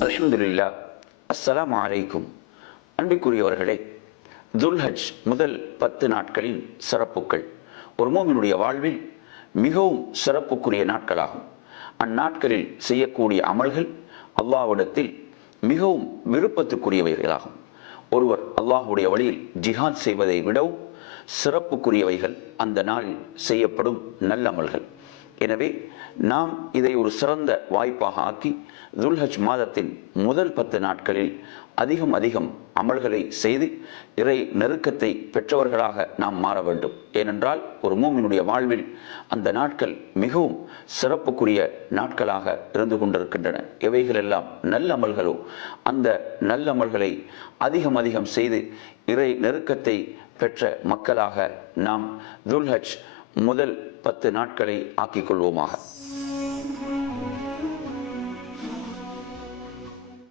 அலமதுல்லா அஸ்லாம் வலைக்கும் அன்புக்குரியவர்களே துல்ஹஜ் முதல் பத்து நாட்களின் சிறப்புகள். ஒரு மோமினுடைய வாழ்வில் மிகவும் சிறப்புக்குரிய நாட்களாகும். அந்நாட்களில் செய்யக்கூடிய அமல்கள் அல்லாவிடத்தில் மிகவும் விருப்பத்துக்குரியவைகளாகும். ஒருவர் அல்லாஹுடைய வழியில் ஜிஹான் செய்வதை விடவும் சிறப்புக்குரியவைகள் அந்த நாளில் செய்யப்படும் நல்லமல்கள் எனவே நாம் இதை ஒரு சிறந்த வாய்ப்பாக ஆக்கி துல்ஹஜ் மாதத்தின் முதல் பத்து நாட்களில் அதிகம் அதிகம் அமல்களை செய்து இறை நெருக்கத்தை பெற்றவர்களாக நாம் மாற வேண்டும். ஏனென்றால் ஒரு மூமினுடைய வாழ்வில் அந்த நாட்கள் மிகவும் சிறப்புக்குரிய நாட்களாக இருந்து கொண்டிருக்கின்றன. இவைகளெல்லாம் நல்ல அமல்களோ அந்த நல்லமல்களை அதிகம் அதிகம் செய்து இறை நெருக்கத்தை பெற்ற மக்களாக நாம் துல்ஹஜ் முதல் பத்து நாட்களை ஆக்கிக் கொள்வோமாக.